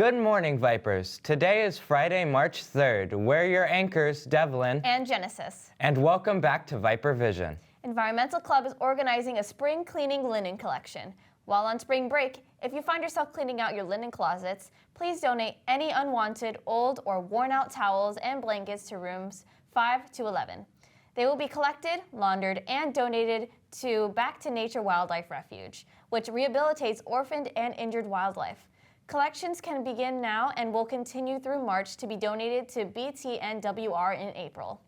Good morning, Vipers. Today is Friday, March 3rd. We're your anchors, Devlin and Genesis. And welcome back to Viper Vision. Environmental Club is organizing a spring cleaning linen collection. While on spring break, if you find yourself cleaning out your linen closets, please donate any unwanted, old, or worn-out towels and blankets to rooms 5 to 11. They will be collected, laundered, and donated to Back to Nature Wildlife Refuge, which rehabilitates orphaned and injured wildlife. Collections can begin now and will continue through March to be donated to BTNWR in April.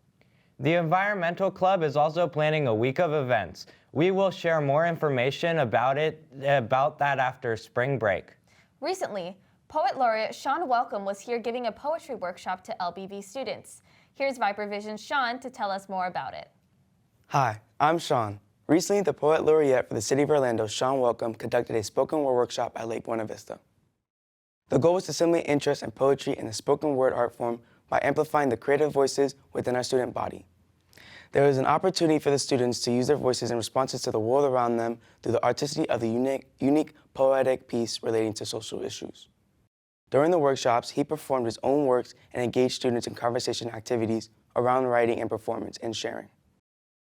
The Environmental Club is also planning a week of events. We will share more information about that after spring break. Recently, Poet Laureate Sean Welcome was here giving a poetry workshop to LBV students. Here's Viper Vision's Sean to tell us more about it. Hi, I'm Sean. Recently, the Poet Laureate for the City of Orlando, Sean Welcome, conducted a spoken word workshop at Lake Buena Vista. The goal was to stimulate interest in poetry and the spoken word art form by amplifying the creative voices within our student body. There was an opportunity for the students to use their voices in responses to the world around them through the artistry of the unique poetic piece relating to social issues. During the workshops, he performed his own works and engaged students in conversation activities around writing and performance and sharing.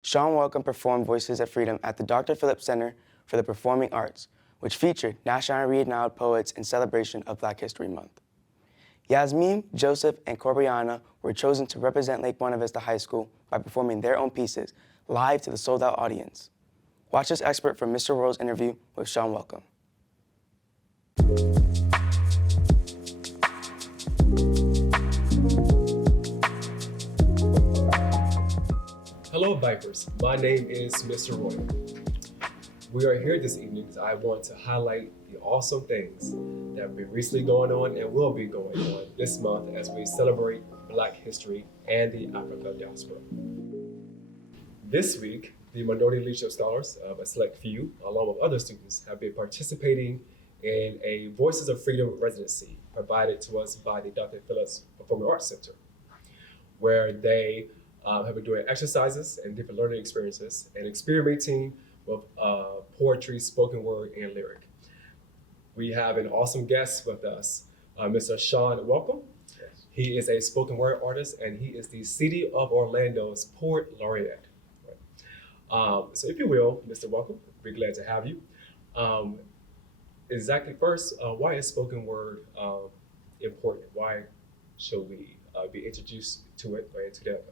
Sean Welcome performed Voices of Freedom at the Dr. Phillips Center for the Performing Arts, which featured nationally renowned poets in celebration of Black History Month. Yasmin, Joseph, and Corbiana were chosen to represent Lake Buena Vista High School by performing their own pieces live to the sold-out audience. Watch this excerpt from Mr. World's interview with Sean Welcome. Hello, Vipers. My name is Mr. Royal. We are here this evening because I want to highlight the awesome things that have been recently going on and will be going on this month as we celebrate Black history and the Africa diaspora. This week, the Minority Leadership Scholars of a select few, along with other students, have been participating in a Voices of Freedom residency provided to us by the Dr. Phillips Performing Arts Center, where they have been doing exercises and different learning experiences and experimenting with poetry, spoken word, and lyric. We have an awesome guest with us, Mr. Sean Welcome. Yes. He is a spoken word artist, and he is the City of Orlando's Poet Laureate. So if you will, Mr. Welcome, we're glad to have you. Exactly first, why is spoken word important? Why should we be introduced to it, or into that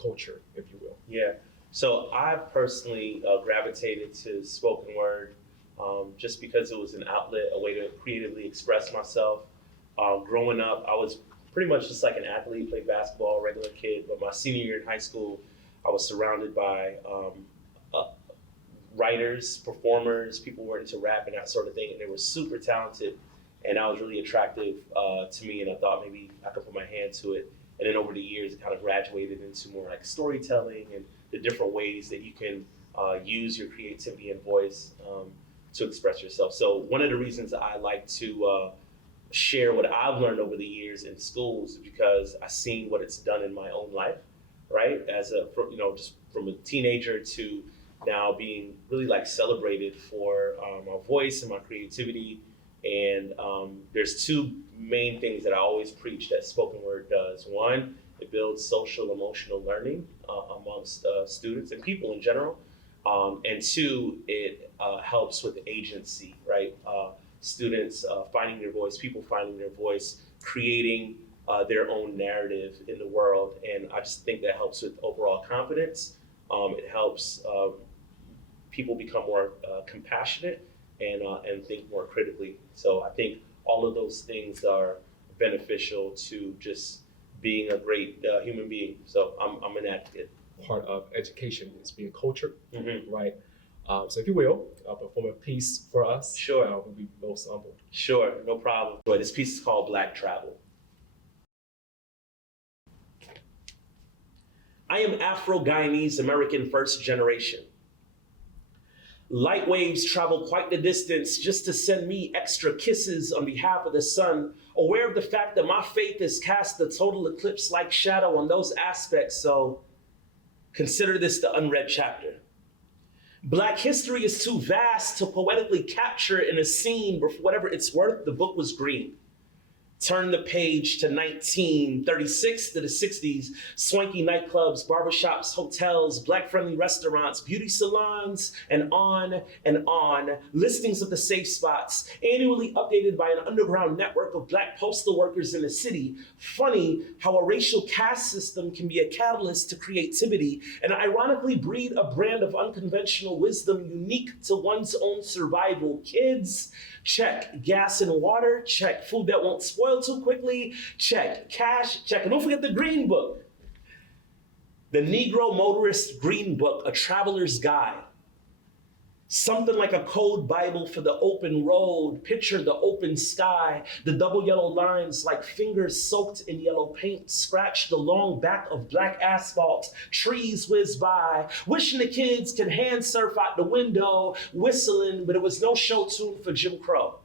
culture, if you will? Yeah. So I personally gravitated to spoken word just because it was an outlet, a way to creatively express myself. Growing up, I was pretty much just like an athlete, played basketball, regular kid. But my senior year in high school, I was surrounded by writers, performers, people who were into rap and that sort of thing, and they were super talented. And that was really attractive to me, and I thought maybe I could put my hand to it. And then over the years, it kind of graduated into more like storytelling and the different ways that you can use your creativity and voice to express yourself. So one of the reasons I like to share what I've learned over the years in schools is because I've seen what it's done in my own life, right? As just from a teenager to now being really like celebrated for my voice and my creativity. And there's two main things that I always preach that spoken word does. One, it builds social emotional learning amongst students and people in general. And two, it helps with agency, right? Students finding their voice, people finding their voice, creating their own narrative in the world. And I just think that helps with overall confidence. It helps people become more compassionate and think more critically. So I think all of those things are beneficial to just being a great human being. So I'm an advocate. Part of education is being cultured, Mm-hmm. right? So if you will, perform a piece for us. Sure. We'll be most humbled. Sure, no problem. But this piece is called Black Travel. I am Afro-Guyanese American first generation. Light waves travel quite the distance just to send me extra kisses on behalf of the sun, aware of the fact that my faith has cast a total eclipse-like shadow on those aspects, so consider this the unread chapter. Black history is too vast to poetically capture in a scene, but for whatever it's worth, the book was green. Turn the page to 1936 to the 60s. Swanky nightclubs, barbershops, hotels, black-friendly restaurants, beauty salons, and on and on. Listings of the safe spots, annually updated by an underground network of black postal workers in the city. Funny how a racial caste system can be a catalyst to creativity and ironically breed a brand of unconventional wisdom unique to one's own survival. Kids, check. Gas and water, check. Food that won't spoil too quickly, check. Cash, check. And don't forget the Green Book. The Negro Motorist Green Book, a traveler's guide. Something like a code Bible for the open road. Picture the open sky, the double yellow lines like fingers soaked in yellow paint scratch the long back of black asphalt. Trees whiz by, wishing the kids can hand surf out the window, whistling, but it was no show tune for Jim Crow.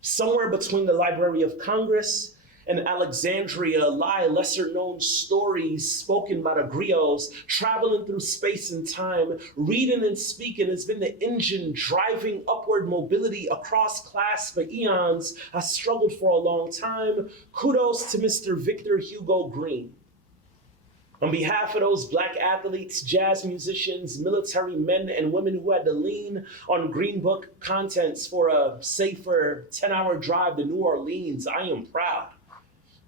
Somewhere between the Library of Congress and Alexandria lie lesser-known stories spoken by the griots. Traveling through space and time, reading and speaking has been the engine driving upward mobility across class for eons. I struggled for a long time. Kudos to Mr. Victor Hugo Green. On behalf of those black athletes, jazz musicians, military men and women who had to lean on Green Book contents for a safer 10-hour drive to New Orleans, I am proud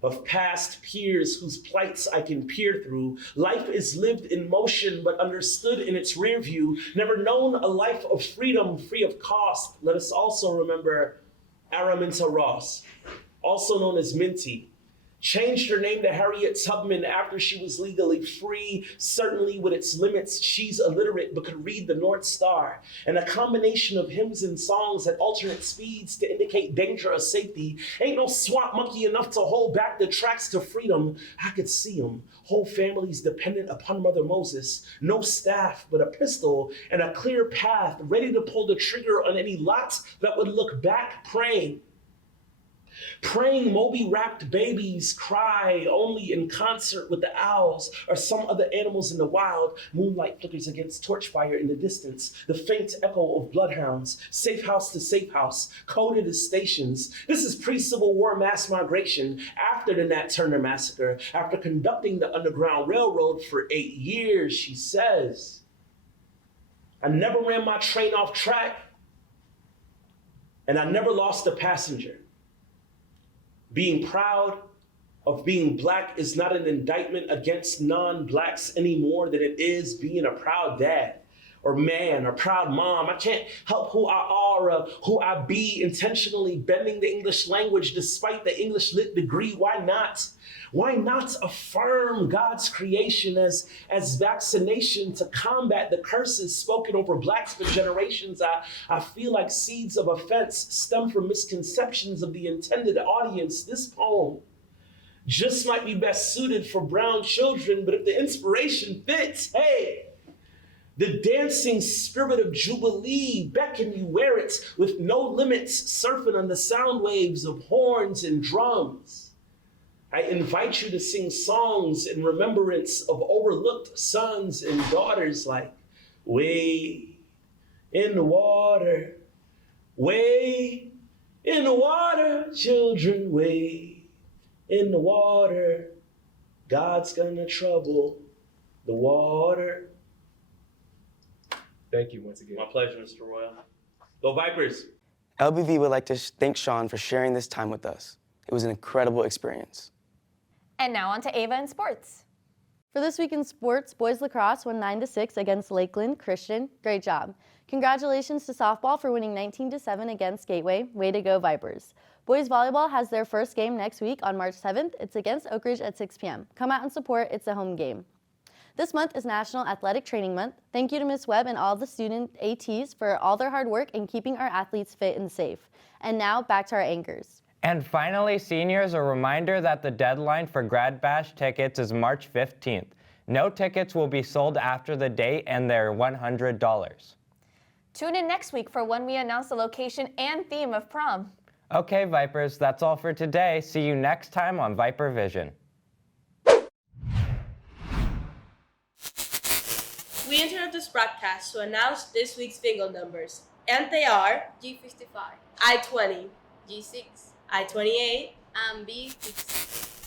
of past peers whose plights I can peer through. Life is lived in motion, but understood in its rear view. Never known a life of freedom free of cost. Let us also remember Araminta Ross, also known as Minty. Changed her name to Harriet Tubman after she was legally free. Certainly with its limits, she's illiterate but could read the North Star. And a combination of hymns and songs at alternate speeds to indicate danger or safety. Ain't no swamp monkey enough to hold back the tracks to freedom. I could see them. Whole families dependent upon Mother Moses. No staff, but a pistol and a clear path, ready to pull the trigger on any lot that would look back, praying. Praying Moby-wrapped babies cry only in concert with the owls or some other animals in the wild. Moonlight flickers against torchfire in the distance. The faint echo of bloodhounds. Safe house to safe house. Coded as stations. This is pre-Civil War mass migration after the Nat Turner massacre. After conducting the Underground Railroad for 8 years, she says, I never ran my train off track and I never lost a passenger. Being proud of being black is not an indictment against non-blacks any more than it is being a proud dad or man or proud mom. I can't help who I are or who I be, intentionally bending the English language despite the English lit degree. Why not? Why not affirm God's creation as vaccination to combat the curses spoken over blacks for generations? I feel like seeds of offense stem from misconceptions of the intended audience. This poem just might be best suited for brown children, but if the inspiration fits, hey, the dancing spirit of Jubilee beckon you wear it with no limits, surfing on the sound waves of horns and drums. I invite you to sing songs in remembrance of overlooked sons and daughters like way in the water, way in the water, children, way in the water. God's gonna trouble the water. Thank you once again. My pleasure, Mr. Royal. Go Vipers. LBV would like to thank Sean for sharing this time with us. It was an incredible experience. And now on to Ava in sports. For this week in sports, boys lacrosse won 9-6 against Lakeland Christian. Great job. Congratulations to softball for winning 19-7 against Gateway. Way to go, Vipers. Boys volleyball has their first game next week on March 7th. It's against Oak Ridge at 6 p.m. Come out and support. It's a home game. This month is National Athletic Training Month. Thank you to Ms. Webb and all the student ATs for all their hard work in keeping our athletes fit and safe. And now back to our anchors. And finally, seniors, a reminder that the deadline for Grad Bash tickets is March 15th. No tickets will be sold after the date, and they're $100. Tune in next week for when we announce the location and theme of prom. Okay, Vipers, that's all for today. See you next time on Viper Vision. We interrupt this broadcast to announce this week's bingo numbers, and they are G55, I-20, G6, I-28, and be peace.